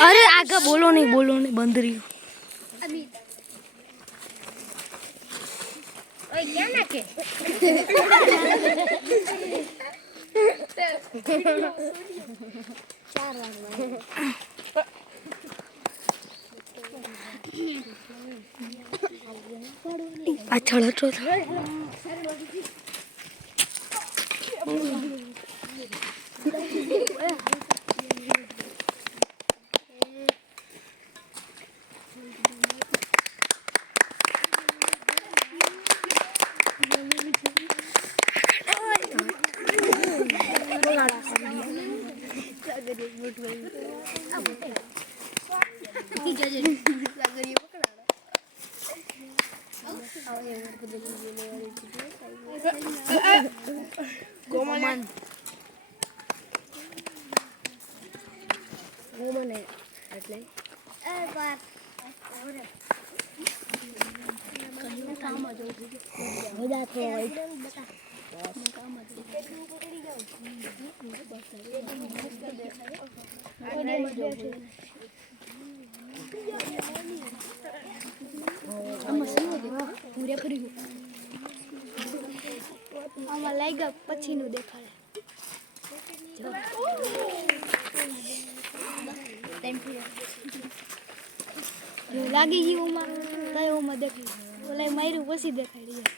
अरे आगे बोलो नहीं बंद रही क्या ना के पाछળ હતો આમાં લાગ્યા પછીનું દેખાડે લાગી ગયું માં તયોમાં દેખાય ઓલા માર્યું પછી દેખાડી જાય